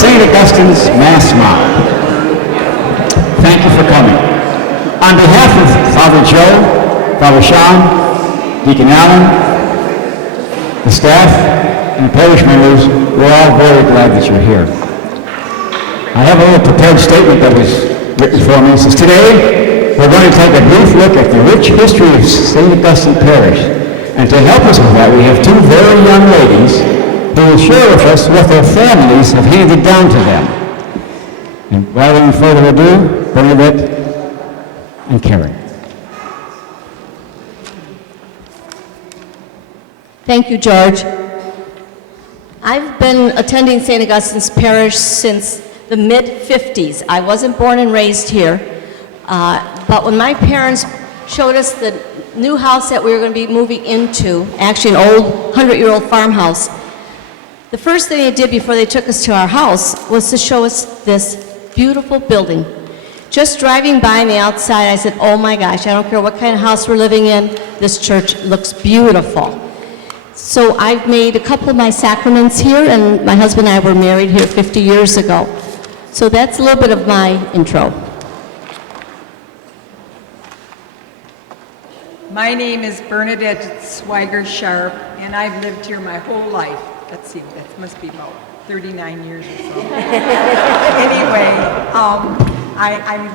St. Augustine's Mass Mob. Thank you for coming. On behalf of Father Joe, Father Sean, Deacon Allen, the staff, and the parish members, we're all very glad that you're here. I have a little prepared statement that was written for me. It says, today, we're going to take a brief look at the rich history of St. Augustine Parish. And to help us with that, we have two very young ladies who will share with us what their families have handed down to them. And without further ado, Bernadette and Karen. Thank you, George. I've been attending St. Augustine's Parish since the mid-50s. I wasn't born and raised here, but when my parents showed us the new house that we were going to be moving into, actually an old 100-year-old farmhouse, the first thing they did before they took us to our house was to show us this beautiful building. Just driving by on the outside, I said, oh my gosh, I don't care what kind of house we're living in, this church looks beautiful. So I've made a couple of my sacraments here, and my husband and I were married here 50 years ago. So that's a little bit of my intro. My name is Bernadette Swiger Sharp, and I've lived here my whole life. Let's see, that must be about 39 years or so. Anyway, I'm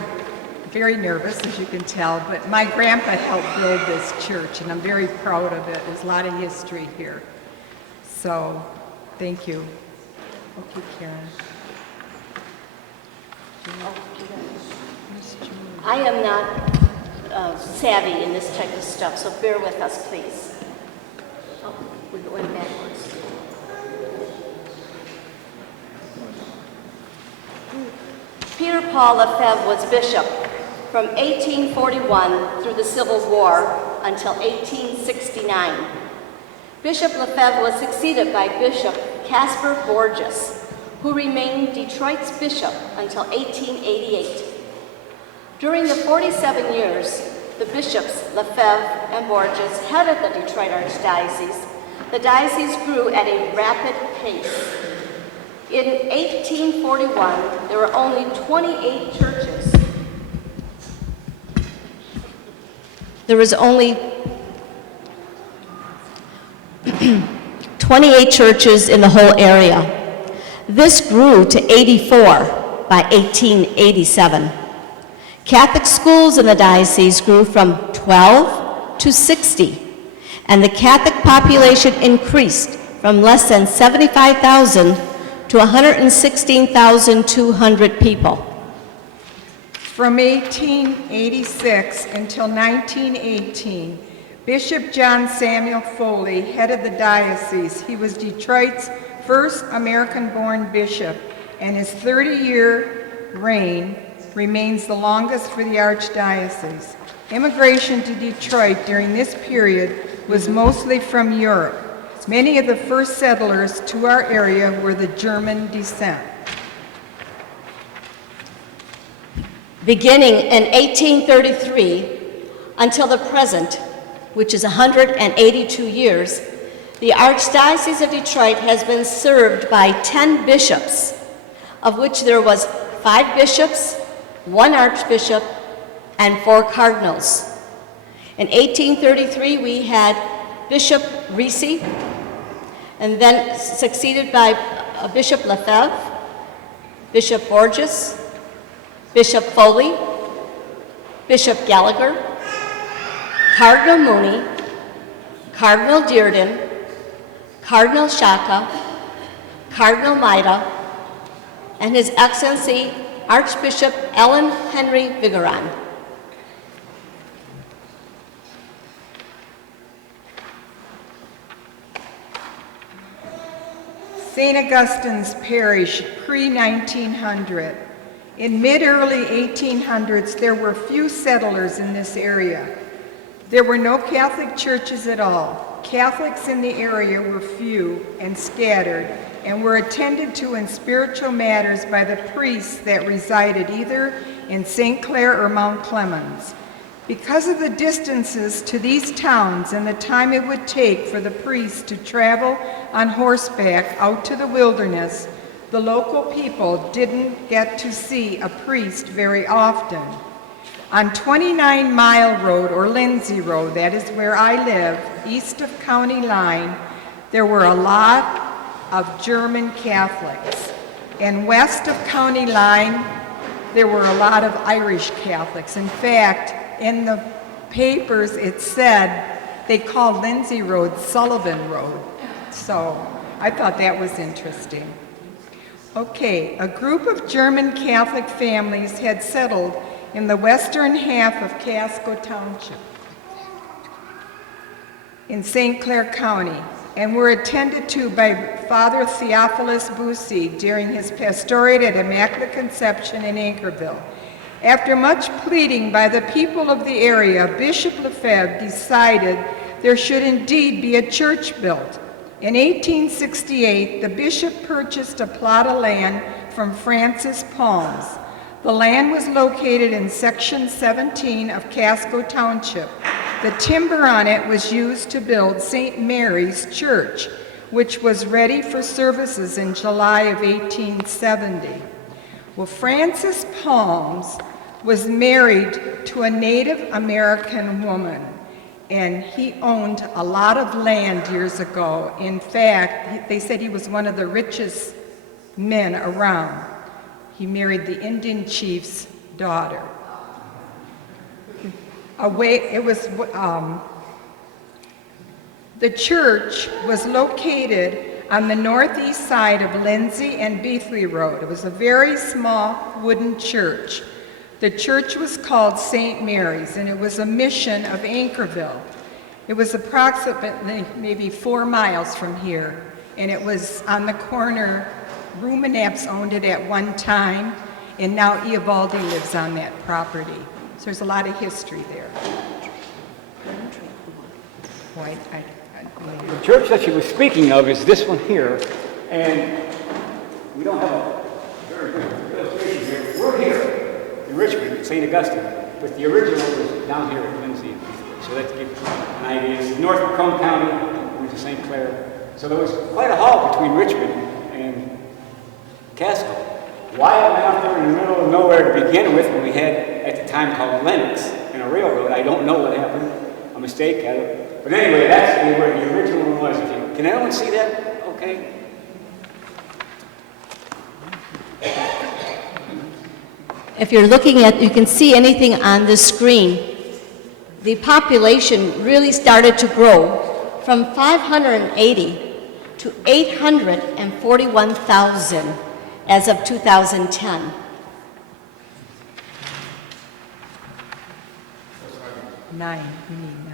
very nervous, as you can tell, but my grandpa helped build this church, and I'm very proud of it. There's a lot of history here. So, thank you. Okay, Karen. I am not savvy in this type of stuff, so bear with us, please. Oh, we went backwards. Peter Paul Lefebvre was bishop from 1841 through the Civil War until 1869. Bishop Lefebvre was succeeded by Bishop Caspar Borges, who remained Detroit's bishop until 1888. During the 47 years, the bishops Lefebvre and Borges headed the Detroit Archdiocese. The diocese grew at a rapid pace. In 1841, there were only 28 churches. There was only 28 churches in the whole area. This grew to 84 by 1887. Catholic schools in the diocese grew from 12 to 60, and the Catholic population increased from less than 75,000 to 116,200 people. From 1886 until 1918, Bishop John Samuel Foley headed the diocese. He was Detroit's first American-born bishop, and his 30-year reign remains the longest for the Archdiocese. Immigration to Detroit during this period was mostly from Europe. Many of the first settlers to our area were the German descent. Beginning in 1833 until the present, which is 182 years, the Archdiocese of Detroit has been served by 10 bishops, of which there was 5 bishops, 1 archbishop, and 4 cardinals. In 1833, we had Bishop Risi, and then succeeded by Bishop Lefebvre, Bishop Borges, Bishop Foley, Bishop Gallagher, Cardinal Mooney, Cardinal Dearden, Cardinal Shaka, Cardinal Maida, and His Excellency Archbishop Ellen Henry Vigeron. St. Augustine's Parish, pre-1900. In mid-early 1800s, there were few settlers in this area. There were no Catholic churches at all. Catholics in the area were few and scattered, and were attended to in spiritual matters by the priests that resided either in St. Clair or Mount Clemens. Because of the distances to these towns and the time it would take for the priests to travel on horseback out to the wilderness, the local people didn't get to see a priest very often. On 29 Mile Road, or Lindsay Road, that is where I live, east of County Line, there were a lot of German Catholics. And west of County Line, there were a lot of Irish Catholics. In fact, in the papers it said they called Lindsay Road Sullivan Road. So I thought that was interesting. Okay, a group of German Catholic families had settled in the western half of Casco Township in St. Clair County and were attended to by Father Theophilus Bussi during his pastorate at Immaculate Conception in Anchorville. After much pleading by the people of the area, Bishop Lefebvre decided there should indeed be a church built. In 1868, the bishop purchased a plot of land from Francis Palms. The land was located in Section 17 of Casco Township. The timber on it was used to build St. Mary's Church, which was ready for services in July of 1870. Well, Francis Palms was married to a Native American woman, and he owned a lot of land years ago. In fact, they said he was one of the richest men around. He married the Indian chief's daughter. The church was located on the northeast side of Lindsay and Beathley Road. It was a very small wooden church. The church was called St. Mary's, and it was a mission of Anchorville. It was approximately maybe 4 miles from here, and it was on the corner. Rumenaps owned it at one time, and now Eovaldi lives on that property. So there's a lot of history there. The church that she was speaking of is this one here, and we don't have a very good illustration here. We're here in Richmond, at St. Augustine, but the original was down here at Lindsay and Beasley. So that gives you an idea. It's North Macomb County, went to St. Clair. So there was quite a haul between Richmond and Casco. Why am I out there in the middle of nowhere to begin with when we had, at the time, called Lennox and a railroad? I don't know what happened. A mistake. But anyway, that's where the original one was. Can anyone see that? Okay. If you're looking at, you can see anything on the screen. The population really started to grow from 580 to 841,000 as of 2010. Nine, we need 9.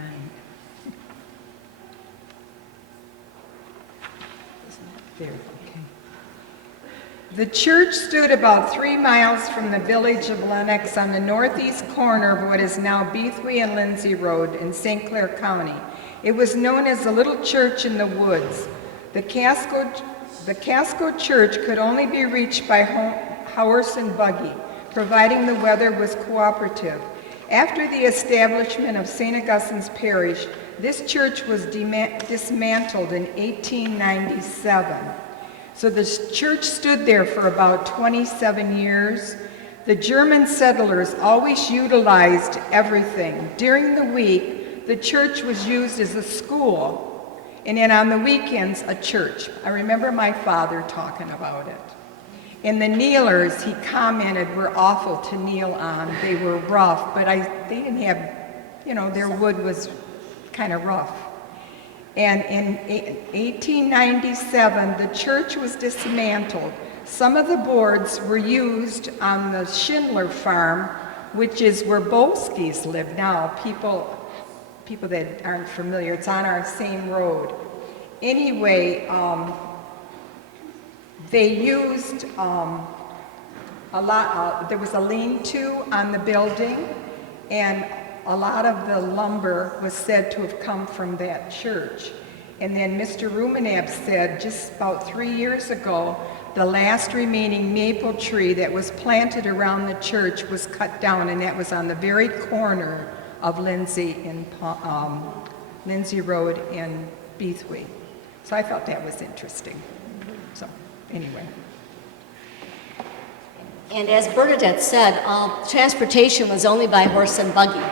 There, okay. The church stood about 3 miles from the village of Lennox on the northeast corner of what is now Beasley and Lindsay Road in St. Clair County. It was known as the Little Church in the Woods. The Casco Church could only be reached by horse and buggy, providing the weather was cooperative. After the establishment of St. Augustine's Parish, this church was dismantled in 1897. So the church stood there for about 27 years. The German settlers always utilized everything. During the week, the church was used as a school, and then on the weekends, a church. I remember my father talking about it. And the kneelers, he commented, were awful to kneel on. They were rough, but they didn't have, their wood was kind of rough. And in 1897, the church was dismantled. Some of the boards were used on the Schindler farm, which is where Bolskis live now. People that aren't familiar, it's on our same road. Anyway, they used a lot, there was a lean-to on the building, and a lot of the lumber was said to have come from that church. And then Mr. Rumenab said just about 3 years ago, the last remaining maple tree that was planted around the church was cut down, and that was on the very corner of Lindsay Road and Beathwey. So I thought that was interesting. So anyway. And as Bernadette said, transportation was only by horse and buggy.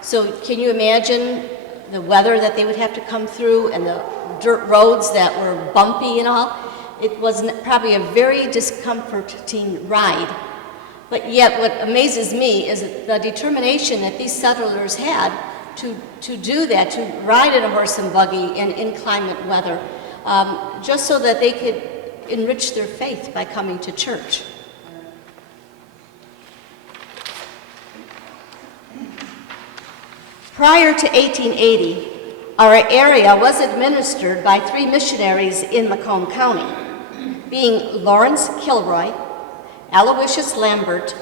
So can you imagine the weather that they would have to come through and the dirt roads that were bumpy and all? It was probably a very discomforting ride. But yet what amazes me is the determination that these settlers had to do that, to ride in a horse and buggy in inclement weather, just so that they could enrich their faith by coming to church. Prior to 1880, our area was administered by 3 missionaries in Macomb County, being Lawrence Kilroy, Aloysius Lambert,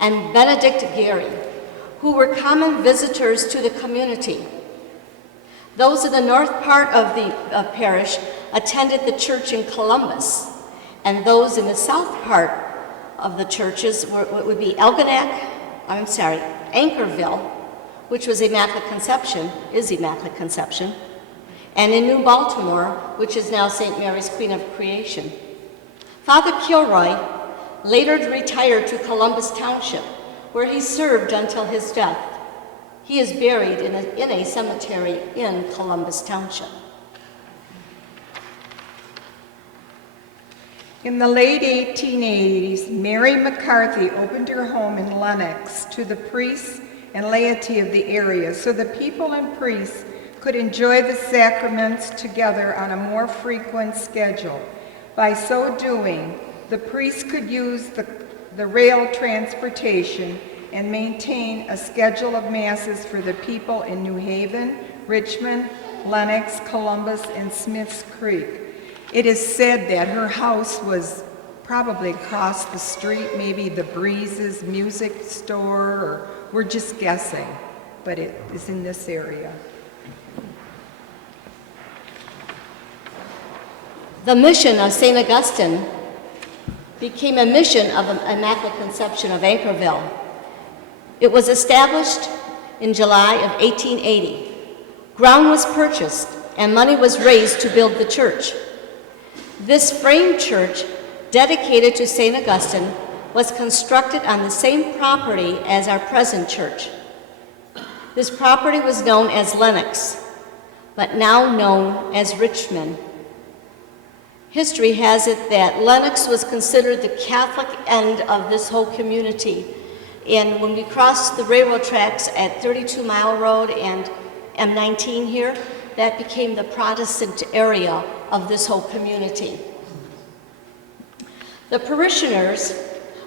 and Benedict Gary, who were common visitors to the community. Those in the north part of the parish attended the church in Columbus, and those in the south part of the churches would be Anchorville, which was Immaculate Conception, and in New Baltimore, which is now St. Mary's Queen of Creation. Father Kilroy later retired to Columbus Township, where he served until his death. He is buried in a cemetery in Columbus Township. In the late 1880s, Mary McCarthy opened her home in Lenox to the priests and laity of the area so the people and priests could enjoy the sacraments together on a more frequent schedule. By so doing, the priests could use the rail transportation and maintain a schedule of masses for the people in New Haven, Richmond, Lenox, Columbus, and Smiths Creek. It is said that her house was probably across the street, maybe the Breeze's music store, or we're just guessing, but it is in this area. The mission of St. Augustine became a mission of Immaculate Conception of Anchorville. It was established in July of 1880. Ground was purchased and money was raised to build the church. This frame church, dedicated to St. Augustine, was constructed on the same property as our present church. This property was known as Lenox, but now known as Richmond. History has it that Lenox was considered the Catholic end of this whole community. And when we crossed the railroad tracks at 32 Mile Road and M19 here, that became the Protestant area of this whole community. The parishioners,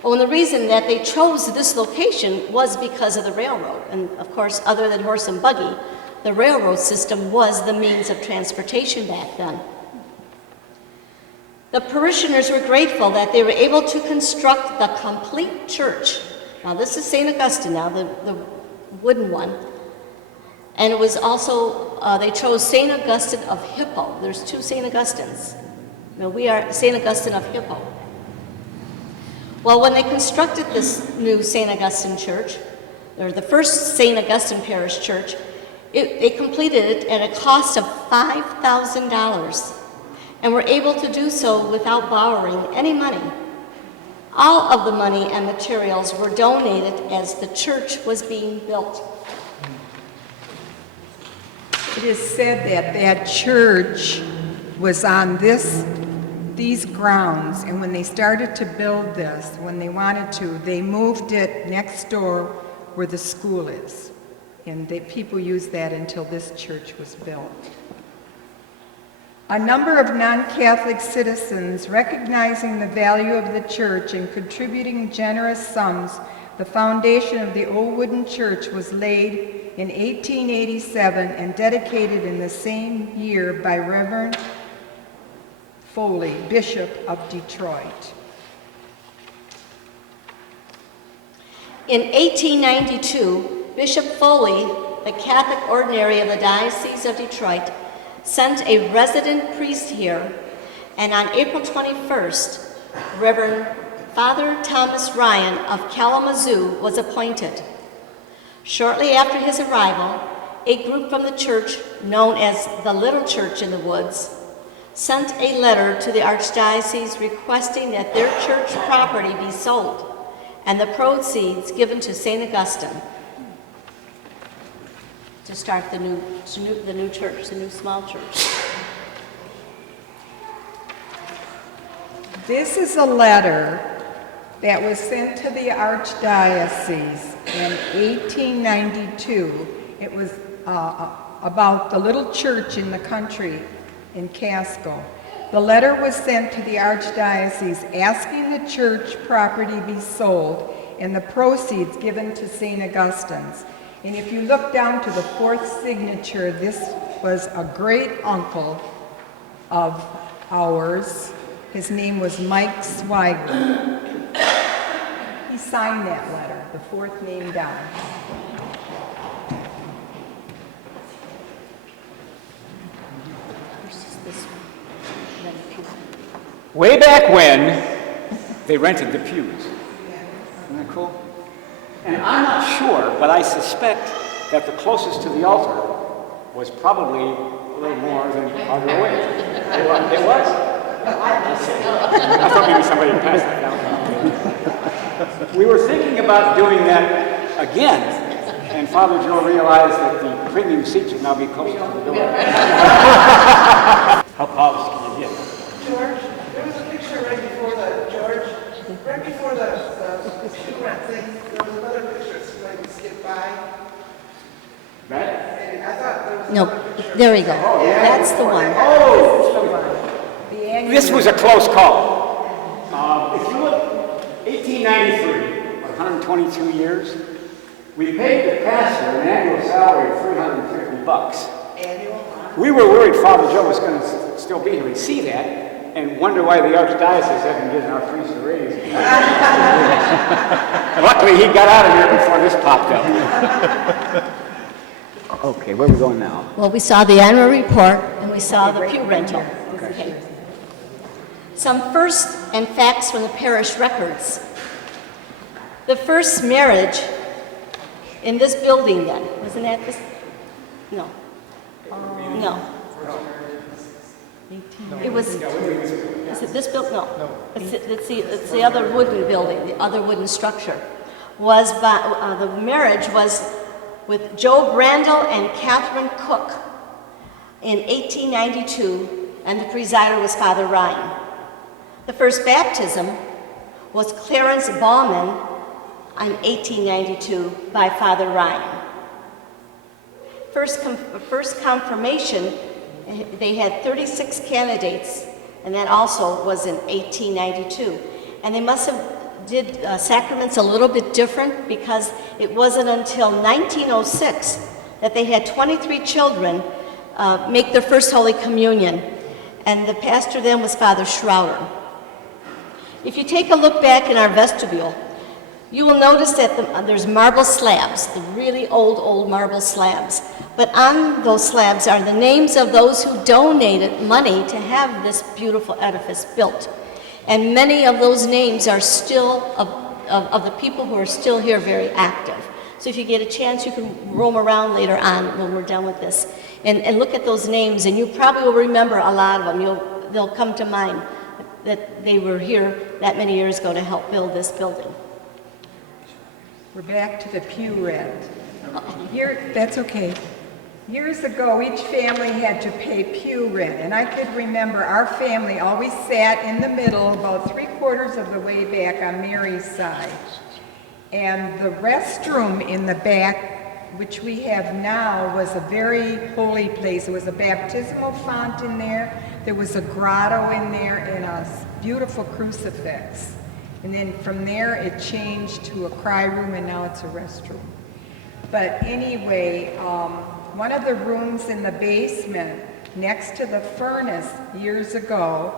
and the reason that they chose this location was because of the railroad. And of course, other than horse and buggy, the railroad system was the means of transportation back then. The parishioners were grateful that they were able to construct the complete church. Now this is St. Augustine now, the wooden one. And it was also, they chose St. Augustine of Hippo. There's 2 St. Augustines. Now we are St. Augustine of Hippo. Well, when they constructed this new St. Augustine church, or the first St. Augustine Parish church, they completed it at a cost of $5,000. And were able to do so without borrowing any money. All of the money and materials were donated as the church was being built. It is said that that church was on these grounds, and when they started to build this, when they wanted to, they moved it next door where the school is. And people used that until this church was built. A number of non-Catholic citizens, recognizing the value of the church and contributing generous sums, the foundation of the old wooden church was laid in 1887 and dedicated in the same year by Reverend Foley, Bishop of Detroit. In 1892, Bishop Foley, the Catholic ordinary of the Diocese of Detroit, sent a resident priest here, and on April 21st, Reverend Father Thomas Ryan of Kalamazoo was appointed. Shortly after his arrival, a group from the church, known as the Little Church in the Woods, sent a letter to the Archdiocese requesting that their church property be sold and the proceeds given to St. Augustine to start the new church, the new small church. This is a letter that was sent to the Archdiocese in 1892. It was about the little church in the country in Casco. The letter was sent to the Archdiocese asking the church property be sold and the proceeds given to St. Augustine's. And if you look down to the fourth signature, this was a great uncle of ours. His name was Mike Swigler. He signed that letter, the fourth name down. Way back when, they rented the pews. Isn't that cool? And I'm not sure, but I suspect that the closest to the altar was probably a little more than farther away. It was? I thought maybe somebody had passed that down. We were thinking about doing that again, and Father Joe realized that the premium seats would now be closer to the door. How polished can you get? George, there was a picture right before the student thing. There was another picture, so like we skipped by. Right? And I thought there was No, another picture. there we go. That's the one. This was a close call. If you look, 1893, 122 years, we paid the pastor an annual salary of $350. Annual? We were worried Father Joe was going to still be here and see that and wonder why the Archdiocese hadn't given our priest a raise. Luckily, he got out of here before this popped up. Okay, where are we going now? Well, we saw the annual report and we saw the pew rental. Okay. Some first and facts from the parish records. The first marriage in this building then, wasn't that this? No. No. It was, is it this building? No. It's the other wooden building, the other wooden structure. The marriage was with Joe Brandel and Catherine Cook in 1892, and the presider was Father Ryan. The first baptism was Clarence Bauman in 1892 by Father Ryan. First confirmation, they had 36 candidates, and that also was in 1892. And they must have did sacraments a little bit different because it wasn't until 1906 that they had 23 children make their first Holy Communion. And the pastor then was Father Schroeder. If you take a look back in our vestibule, you will notice that there's marble slabs, the really old marble slabs. But on those slabs are the names of those who donated money to have this beautiful edifice built. And many of those names are still of the people who are still here very active. So if you get a chance, you can roam around later on when we're done with this and look at those names, and you probably will remember a lot of them. They'll come to mind that they were here that many years ago to help build this building. We're back to the pew rent. Here, that's okay. Years ago, each family had to pay pew rent, and I could remember our family always sat in the middle, about 3/4 of the way back on Mary's side. And the restroom in the back, which we have now, was a very holy place. There was a baptismal font in there, there was a grotto in there, and a beautiful crucifix. And then from there, it changed to a cry room, and now it's a restroom. But anyway, one of the rooms in the basement next to the furnace years ago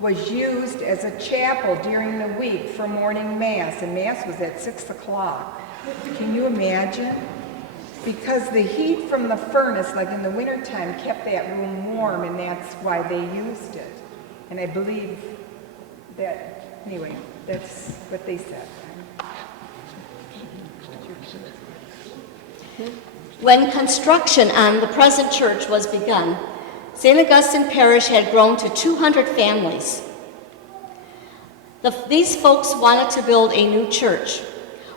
was used as a chapel during the week for morning mass, and mass was at 6 o'clock. Can you imagine? Because the heat from the furnace, like in the wintertime, kept that room warm, and that's why they used it. And I believe that, anyway, that's what they said. When construction on the present church was begun, St. Augustine Parish had grown to 200 families. These folks wanted to build a new church,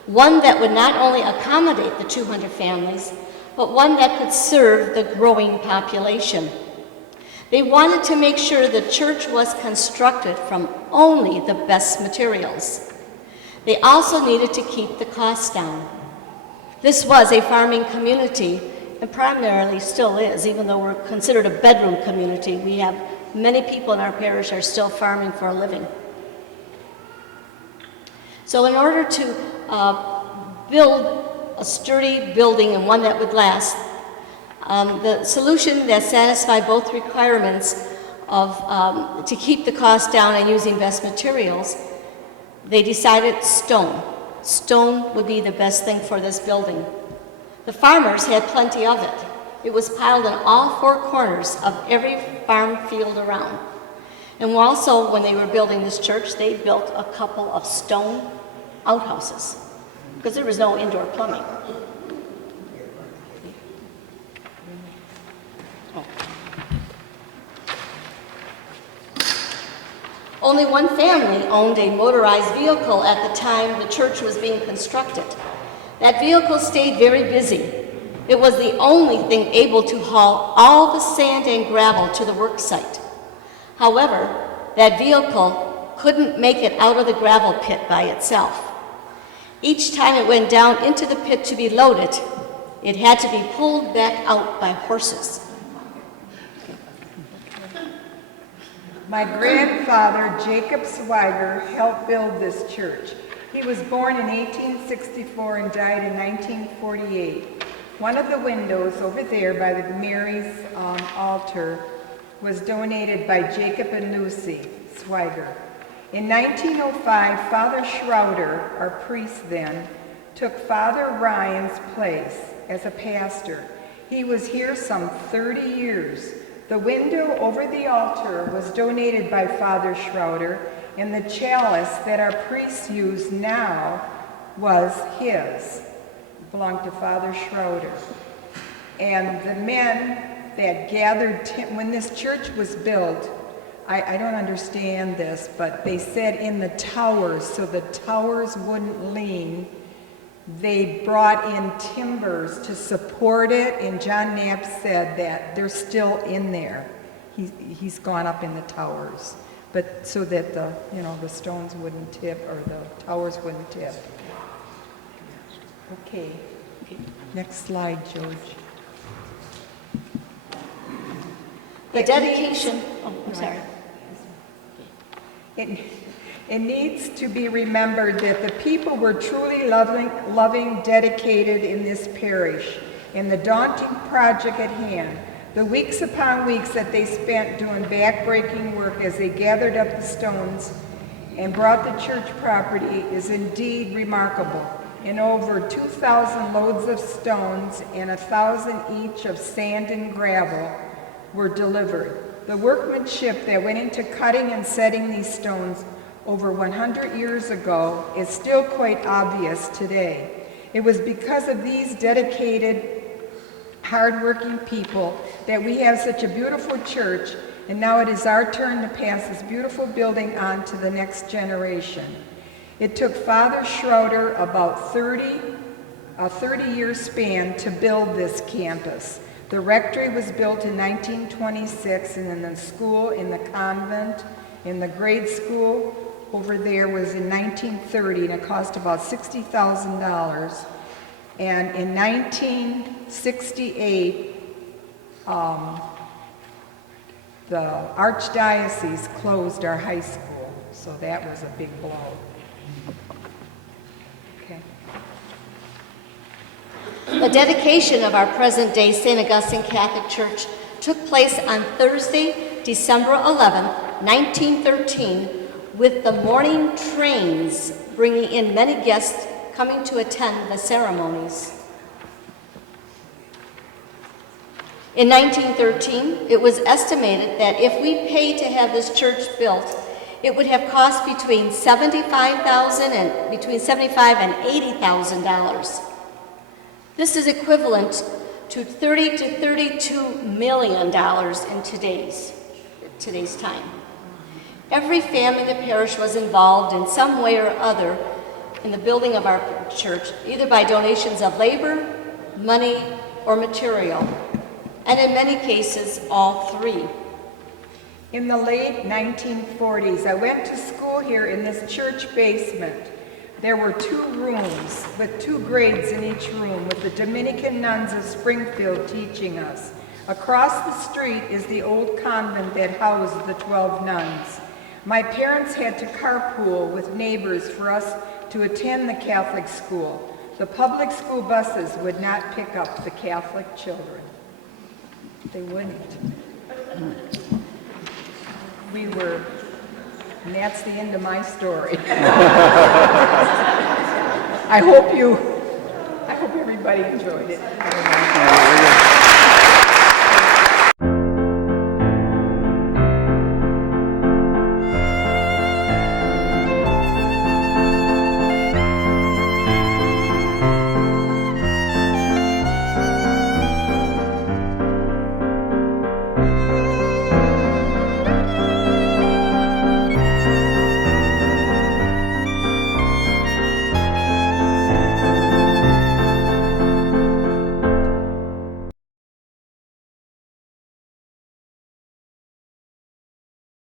one that would not only accommodate the 200 families, but one that could serve the growing population. They wanted to make sure the church was constructed from only the best materials. They also needed to keep the costs down. This was a farming community, and primarily still is, even though we're considered a bedroom community. We have many people in our parish are still farming for a living. So in order to build a sturdy building and one that would last, the solution that satisfied both requirements of to keep the cost down and using best materials, they decided stone. Stone would be the best thing for this building. The farmers had plenty of it. It was piled in all four corners of every farm field around. And also, when they were building this church, they built a couple of stone outhouses because there was no indoor plumbing. Only one family owned a motorized vehicle at the time the church was being constructed. That vehicle stayed very busy. It was the only thing able to haul all the sand and gravel to the work site. However, that vehicle couldn't make it out of the gravel pit by itself. Each time it went down into the pit to be loaded, it had to be pulled back out by horses. My grandfather, Jacob Swiger, helped build this church. He was born in 1864 and died in 1948. One of the windows over there by the Mary's altar was donated by Jacob and Lucy Swiger. In 1905, Father Schroeder, our priest then, took Father Ryan's place as a pastor. He was here some 30 years. The window over the altar was donated by Father Schroeder, and the chalice that our priests use now was his. It belonged to Father Schroeder. And the men that gathered, when this church was built, I don't understand this, but they said in the towers, so the towers wouldn't lean, they brought in timbers to support it, and John Knapp said that they're still in there. He's gone up in the towers, but so that the stones wouldn't tip or the towers wouldn't tip. Okay. Next slide, George. The dedication, I'm sorry. It needs to be remembered that the people were truly loving, dedicated in this parish, in the daunting project at hand. The weeks upon weeks that they spent doing back-breaking work as they gathered up the stones and brought the church property is indeed remarkable. And over 2,000 loads of stones and 1,000 each of sand and gravel were delivered. The workmanship that went into cutting and setting these stones over 100 years ago is still quite obvious today. It was because of these dedicated, hardworking people that we have such a beautiful church, and now it is our turn to pass this beautiful building on to the next generation. It took Father Schroeder about a 30-year span to build this campus. The rectory was built in 1926, and then the school in the convent, in the grade school over there was in 1930, and it cost about $60,000. And in 1968, the Archdiocese closed our high school, so that was a big blow. Okay. The dedication of our present-day St. Augustine Catholic Church took place on Thursday, December 11th, 1913, with the morning trains bringing in many guests coming to attend the ceremonies. In 1913, it was estimated that if we paid to have this church built, it would have cost between $75,000 and $80,000. This is equivalent to $30 to $32 million in today's time. Every family in the parish was involved in some way or other in the building of our church, either by donations of labor, money, or material, and in many cases, all three. In the late 1940s, I went to school here in this church basement. There were 2 rooms with 2 grades in each room, with the Dominican nuns of Springfield teaching us. Across the street is the old convent that housed the 12 nuns. My parents had to carpool with neighbors for us to attend the Catholic school. The public school buses would not pick up the Catholic children. They wouldn't. And that's the end of my story. I hope everybody enjoyed it.